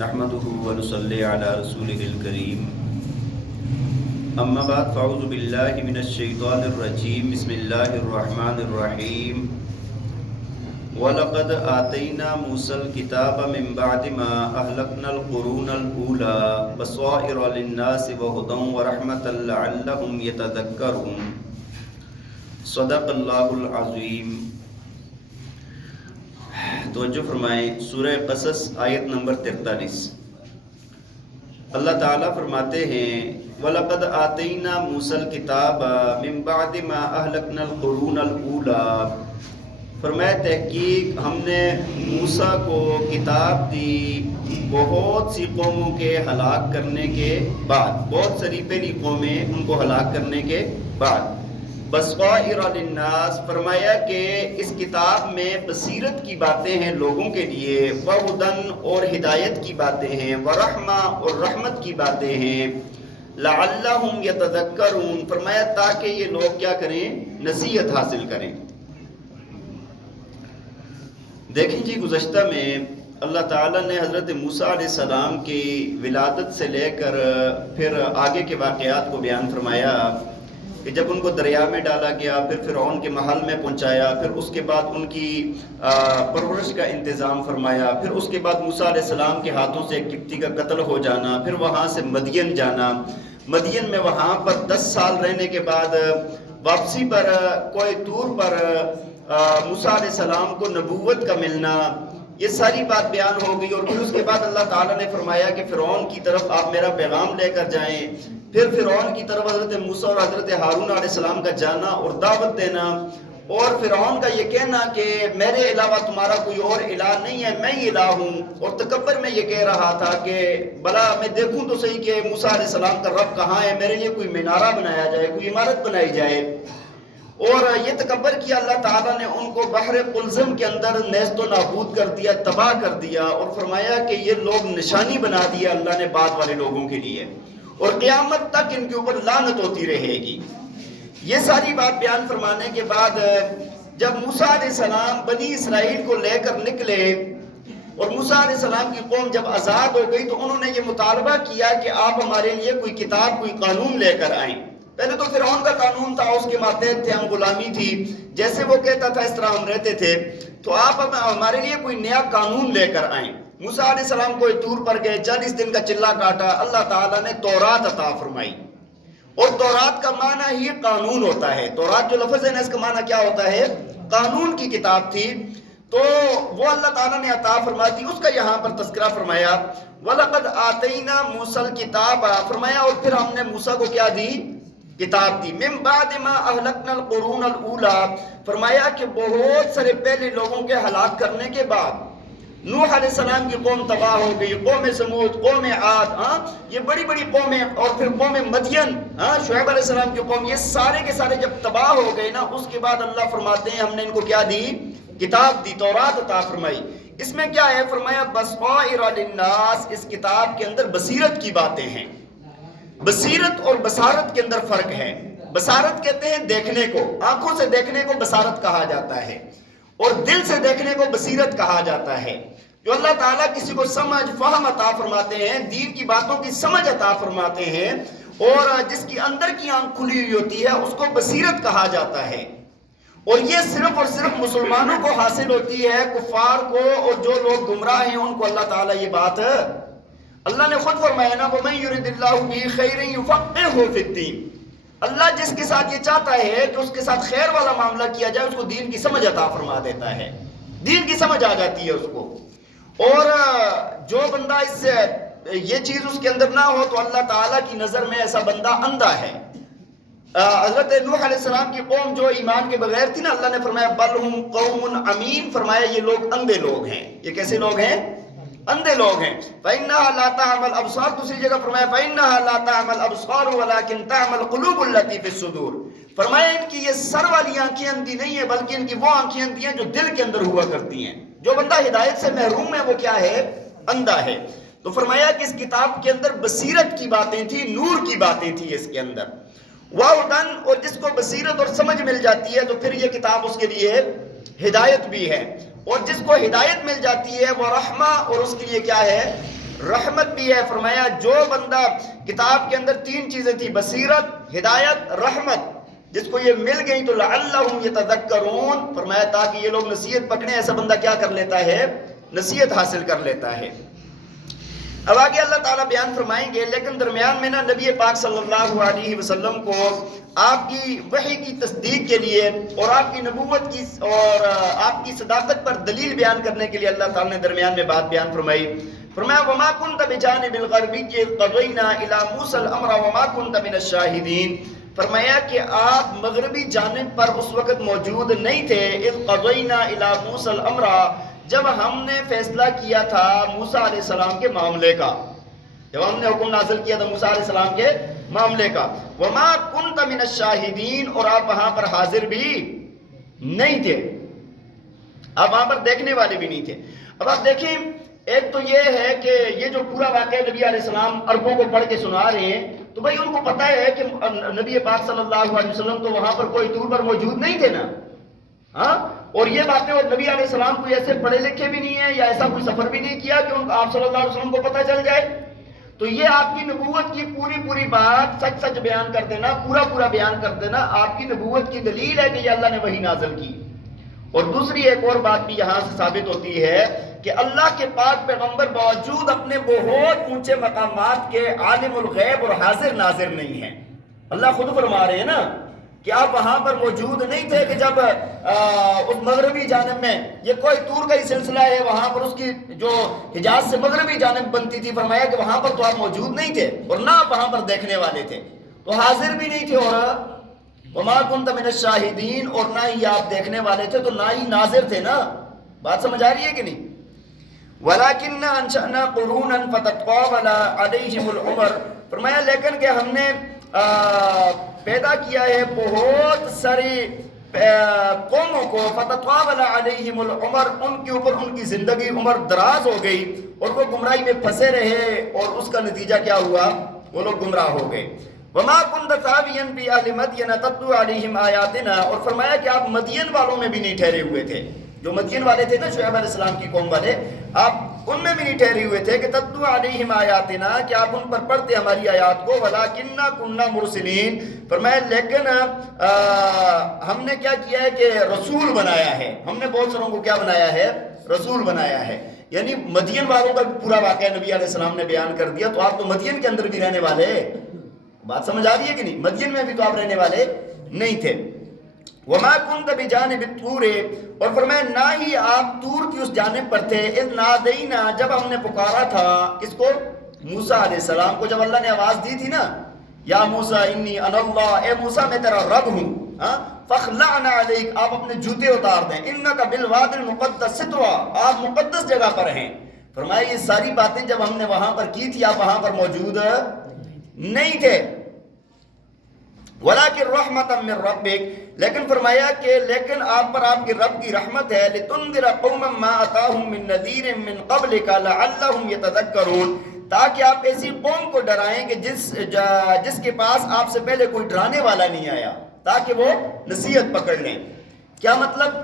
نحمده ونصلي على رسوله الكريم اما بعد فاعوذ بالله من الشيطان الرجيم بسم الله الرحمن الرحيم وَلَقَدْ آتَيْنَا مُوسَى الْكِتَابَ مِنْ بَعْدِ مَا أَهْلَكْنَا الْقُرُونَ الْأُولَى بَصَائِرَ لِلنَّاسِ وَهُدًى وَرَحْمَةً لَعَلَّهُمْ يَتَذَكَّرُونَ صدق اللہ العظیم۔ توجہ فرمائیں، سورہ قصص آیت نمبر 43۔ اللہ تعالیٰ فرماتے ہیں وَلَقَدْ آتَيْنَا مُوسَى الْكِتَابَ مِنْ بَعْدِ مَا أَهْلَكْنَا الْقُرُونَ الْأُولَى، فرمایا تحقیق ہم نے موسیٰ کو کتاب دی بہت سی قوموں کے ہلاک کرنے کے بعد، بہت ساری پہلی قومیں ان کو ہلاک کرنے کے بعد، بصائر للناس، فرمایا کہ اس کتاب میں بصیرت کی باتیں ہیں لوگوں کے لیے، وہدن اور ہدایت کی باتیں ہیں، ورحمہ اور رحمت کی باتیں ہیں، لعلہم یتذکرون، فرمایا تاکہ یہ لوگ کیا کریں، نصیحت حاصل کریں۔ دیکھیں جی، گزشتہ میں اللہ تعالیٰ نے حضرت موسیٰ علیہ السلام کی ولادت سے لے کر پھر آگے کے واقعات کو بیان فرمایا کہ جب ان کو دریا میں ڈالا گیا، پھر فرعون کے محل میں پہنچایا، پھر اس کے بعد ان کی پرورش کا انتظام فرمایا، پھر اس کے بعد موسیٰ علیہ السلام کے ہاتھوں سے ایک قبطی کا قتل ہو جانا، پھر وہاں سے مدین جانا، مدین میں وہاں پر 10 سال رہنے کے بعد واپسی پر کوہ طور پر موسیٰ علیہ السلام کو نبوت کا ملنا، یہ ساری بات بیان ہو گئی۔ اور پھر اس کے بعد اللہ تعالیٰ نے فرمایا کہ فرعون کی طرف آپ میرا پیغام لے کر جائیں، پھر فرعون کی طرف حضرت موسیٰ اور حضرت ہارون علیہ السلام کا جانا اور دعوت دینا، اور فرعون کا یہ کہنا کہ میرے علاوہ تمہارا کوئی اور الہ نہیں ہے، میں ہی الہ ہوں، اور تکبر میں یہ کہہ رہا تھا کہ بلا میں دیکھوں تو صحیح کہ موسیٰ علیہ السلام کا رب کہاں ہے، میرے لیے کوئی مینارہ بنایا جائے، کوئی عمارت بنائی جائے۔ اور یہ تکبر کیا، اللہ تعالیٰ نے ان کو بحر قلزم کے اندر نیست و نابود کر دیا، تباہ کر دیا، اور فرمایا کہ یہ لوگ نشانی بنا دیا اللہ نے بعد والے لوگوں کے لیے، اور قیامت تک ان کے اوپر لعنت ہوتی رہے گی۔ یہ ساری بات بیان فرمانے کے بعد جب موسیٰ علیہ السلام بنی اسرائیل کو لے کر نکلے اور موسیٰ علیہ السلام کی قوم جب آزاد ہو گئی تو انہوں نے یہ مطالبہ کیا کہ آپ ہمارے لیے کوئی کتاب، کوئی قانون لے کر آئیں۔ پہلے تو فرعون کا قانون تھا، اس کے ماتحت تھے، ہم غلامی تھی، جیسے وہ کہتا تھا اس طرح ہم رہتے تھے، تو آپ ہمارے لیے کوئی نیا قانون لے کر آئیں۔ موسیٰ علیہ السلام کوئی طور پر گئے، 40 دن کا چلہ کاٹا، اللہ تعالیٰ نے تورات عطا فرمائی، اور تورات کا معنی ہی قانون ہوتا ہے۔ تورات جو لفظ ہے نا، اس کا معنی کیا ہوتا ہے؟ قانون کی کتاب تھی، تو وہ اللہ تعالیٰ نے عطا فرما دی، اس کا یہاں پر تذکرہ فرمایا وَلَقَدْ آتَيْنَا مُوسَى الْكِتَابَ، فرمایا اور پھر ہم نے موسیٰ کو کیا دی؟ کتاب دی۔ مِن بَعْدِ مَا أَهْلَكْنَا الْقُرُونَ الْأُولَى، فرمایا کہ بہت سارے پہلے لوگوں کے ہلاک کرنے کے بعد نوح علیہ السلام کی قوم تباہ ہو گئی، قوم سمود، قوم عاد، یہ بڑی بڑی قومیں، اور پھر قوم مدین، شعیب علیہ السلام کی قوم، یہ سارے کے سارے جب تباہ ہو گئے نا، اس کے بعد اللہ فرماتے ہیں ہم نے ان کو کیا دی؟ کتاب دی، تورات عطا فرمائی۔ اس میں کیا ہے؟ فرمایا بصائر للناس، اس کتاب کے اندر بصیرت کی باتیں ہیں۔ بصیرت اور بصارت کے اندر فرق ہے۔ بصارت کہتے ہیں دیکھنے کو، آنکھوں سے دیکھنے کو بصارت کہا جاتا ہے، اور دل سے دیکھنے کو بصیرت کہا جاتا ہے۔ جو اللہ تعالیٰ کسی کو سمجھ، فہم عطا فرماتے ہیں، دین کی باتوں کی سمجھ عطا فرماتے ہیں، اور جس کی اندر کی آنکھ کھلی ہوئی ہوتی ہے اس کو بصیرت کہا جاتا ہے۔ اور یہ صرف اور صرف مسلمانوں کو حاصل ہوتی ہے، کفار کو اور جو لوگ گمراہ ہیں ان کو اللہ تعالیٰ یہ بات اللہ نے خود فرمایا نا وَمَن يُرِدِ اللَّهُ بِهِ خَيْرًا يُفَقِّهْهُ فِي الدِّينِ، اللہ جس کے ساتھ یہ چاہتا ہے کہ اس کے ساتھ خیر والا معاملہ کیا جائے، اس کو دین کی سمجھ عطا فرما دیتا ہے، دین کی سمجھ آ جاتی ہے اس کو۔ اور جو بندہ اس سے یہ چیز اس کے اندر نہ ہو تو اللہ تعالیٰ کی نظر میں ایسا بندہ اندھا ہے۔ حضرت نوح علیہ السلام کی قوم جو ایمان کے بغیر تھی نا، اللہ نے فرمایا بل ہم قوم عمین، فرمایا یہ لوگ اندھے لوگ ہیں۔ یہ کیسے لوگ ہیں؟ اندھے لوگ ہیں۔ فَإِنَّهَا لَا تَعْمَى الْأَبْصَارُ، دوسری جگہ فرمایا فَإِنَّهَا لَا تَعْمَى الْأَبْصَارُ وَلَكِنْ تَعْمَى الْقُلُوبُ الَّتِي فِي الصُّدُورِ، فرمایا ان کی یہ سر والی آنکھیں اندھی نہیں ہیں، بلکہ ان کی وہ آنکھیں اندھی ہیں جو دل کے اندر ہوا کرتی ہیں۔ جو بندہ ہدایت سے محروم ہے وہ کیا ہے؟ اندھا ہے۔ تو فرمایا کہ اس کتاب کے اندر بصیرت کی باتیں تھی، نور کی باتیں تھی اس کے اندر، وَهُدًى، اور جس کو بصیرت اور سمجھ مل جاتی ہے تو پھر یہ کتاب اس کے لیے ہدایت بھی ہے، اور جس کو ہدایت مل جاتی ہے وہ رحمہ، اور اس کے لیے کیا ہے؟ رحمت بھی ہے. فرمایا جو بندہ کتاب کے اندر 3 چیزیں تھی، بصیرت، ہدایت، رحمت، جس کو یہ مل گئی تو لعلہم یتذکرون، فرمایا تاکہ یہ لوگ نصیحت پکڑیں. ایسا بندہ کیا کر لیتا ہے؟ نصیحت حاصل کر لیتا ہے. اب آگے اللہ تعالیٰ بیان فرمائیں گے، لیکن درمیان میں نا نبی پاک صلی اللہ علیہ وسلم کو آپ کی وحی کی تصدیق کے لیے اور آپ کی نبوت کی اور آپ کی صداقت پر دلیل بیان کرنے کے لیے اللہ تعالیٰ نے درمیان میں بات بیان فرمائی. فرمایا وما كنت بجانب الغربی قضینا الی موسیٰ الامر وما كنت من الشاہدین. فرمایا کہ آپ مغربی جانب پر اس وقت موجود نہیں تھے. اذ قضینا الی موسیٰ الامر، جب ہم نے فیصلہ کیا تھا موسیٰ علیہ السلام کے معاملے کا، جب ہم نے حکم نازل کیا تھا موسیٰ علیہ السلام کے معاملے کا. وما كنت من الشاہدین، اور آپ وہاں پر حاضر بھی نہیں تھے، آپ وہاں پر دیکھنے والے بھی نہیں تھے. اب آپ دیکھیں، ایک تو یہ ہے کہ یہ جو پورا واقعہ نبی علیہ السلام عربوں کو پڑھ کے سنا رہے ہیں، تو بھائی ان کو پتہ ہے کہ نبی پاک صلی اللہ علیہ وسلم تو وہاں پر کوئی طور پر موجود نہیں تھے نا. ہاں، اور یہ باتیں، اور نبی علیہ السلام کوئی ایسے پڑھے لکھے بھی نہیں ہیں یا ایسا کوئی سفر بھی نہیں کیا کہ آپ صلی اللہ علیہ وسلم کو پتہ چل جائے. تو یہ آپ کی نبوت کی پوری بات سچ سچ بیان کر دینا، پورا بیان کر دینا آپ کی نبوت کی دلیل ہے کہ یہ اللہ نے وحی نازل کی. اور دوسری ایک اور بات بھی یہاں سے ثابت ہوتی ہے کہ اللہ کے پاک پیغمبر باوجود اپنے بہت اونچے مقامات کے عالم الغیب اور حاضر ناظر نہیں ہیں. اللہ خود فرما رہے ہیں نا کہ آپ وہاں پر موجود نہیں تھے کہ جب اس مغربی جانب میں یہ کوئی طور کا ہی سلسلہ ہے، وہاں پر اس کی جو حجاز سے مغربی جانب بنتی تھی، فرمایا کہ وہاں پر تو آپ موجود نہیں تھے اور نہ آپ وہاں پر دیکھنے والے تھے، تو حاضر بھی نہیں تھے. اور وما كنت من الشاہدین، اور نہ ہی آپ دیکھنے والے تھے تو نہ ہی ناظر تھے نا. بات سمجھ آ رہی ہے کہ نہیں؟ وَلَكِنَّا أَنشَأْنَا قُرُونًا فَتَطَاوَلَ عَلَيْهِمُ الْعُمَرُ. فرمایا لیکن کہ ہم نے پیدا کیا ہے بہت ساری قوموں کو، فَتَطَاوَلَ عَلَيْهِمُ الْعُمَرُ، ان کے اوپر ان کی زندگی عمر دراز ہو گئی اور وہ گمراہی میں پھنسے رہے، اور اس کا نتیجہ کیا ہوا؟ وہ لوگ گمراہ ہو گئے. وَمَا كُنْتَ ثَاوِيًا فِي أَهْلِ مَدْيَنَ تَتْلُو عَلَيْهِمْ آيَاتِنَا. اور فرمایا کہ آپ مدین والوں میں بھی نہیں ٹھہرے ہوئے تھے، جو مدین والے تھے نا شعیب علیہ السلام کی قوم والے، آپ ان میں بھی نہیں ٹھہرے ہوئے تھے کہ تتلو علیہم آیاتنا، کہ آپ ان پر پڑھتے ہماری آیات کو. وَلَكِنَّا كُنَّا مُرْسِلِينَ. فرمایا لیکن ہم نے کیا کیا ہے کہ رسول بنایا ہے. ہم نے بہت ساروں کو کیا بنایا ہے؟ رسول بنایا ہے. یعنی مدین والوں کا پورا واقعہ نبی علیہ السلام نے بیان کر دیا. تو آپ تو مدین کے اندر بھی رہنے والے، بات سمجھ آ رہی ہے کہ نہیں؟ مدین میں بھی تو آپ رہنے والے نہیں تھے. وما كنت بجانب الطور. اور فرمایا نہ ہی آپ طور کی اس جانب پر تھے. اذ نادینا، جب ہم نے پکارا تھا کس کو؟ موسیٰ علیہ السلام کو. جب اللہ نے آواز دی تھی نا، یا موسیٰ انی انا اللہ، اے موسیٰ میں تیرا رب ہوں، فاخلعنا علیک، آپ اپنے جوتے اتار دیں، انک بالوادی المقدس طویٰ، آپ مقدس جگہ پر ہیں. فرمایا یہ ساری باتیں جب ہم نے وہاں پر کی تھی، آپ وہاں پر موجود نہیں تھے. وَلَكِنْ رَحْمَةً مِّن رَبِّكَ. لیکن فرمایا کہ لیکن آپ پر آپ کے رب کی رحمت ہے. لِتُنذِرَ قَوْمًا مَّا أَتَاهُم مِّن نَّذِيرٍ مِّن قَبْلِكَ لَعَلَّهُمْ يَتَذَكَّرُونَ. تاکہ آپ ایسی قوم کو ڈرائیں کہ جس کے پاس آپ سے پہلے کوئی ڈرانے والا نہیں آیا، تاکہ وہ نصیحت پکڑ لیں. کیا مطلب؟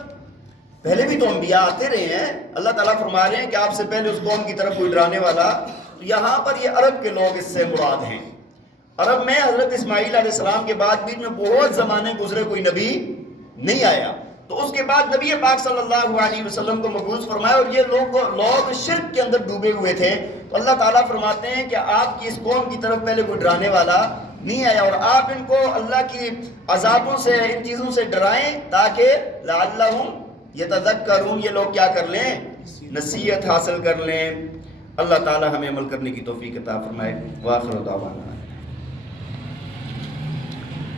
پہلے بھی تو انبیاء آتے رہے ہیں. اللہ تعالیٰ فرما رہے ہیں کہ آپ سے پہلے اس قوم کی طرف کوئی ڈرانے والا. تو یہاں پر یہ عرب کے لوگ اس سے مراد ہیں. عرب میں حضرت اسماعیل علیہ السلام کے بعد بیچ میں بہت زمانے گزرے، کوئی نبی نہیں آیا. تو اس کے بعد نبی پاک صلی اللہ علیہ وسلم کو مبعوث فرمایا، اور یہ لوگ شرک کے اندر ڈوبے ہوئے تھے. تو اللہ تعالیٰ فرماتے ہیں کہ آپ کی اس قوم کی طرف پہلے کوئی ڈرانے والا نہیں آیا، اور آپ ان کو اللہ کی عذابوں سے، ان چیزوں سے ڈرائیں تاکہ لعلہم یتذکرون، یہ لوگ کیا کر لیں؟ نصیحت حاصل کر لیں. اللہ تعالیٰ ہمیں عمل کرنے کی توفیق عطا فرمائے. وآخر دعوانا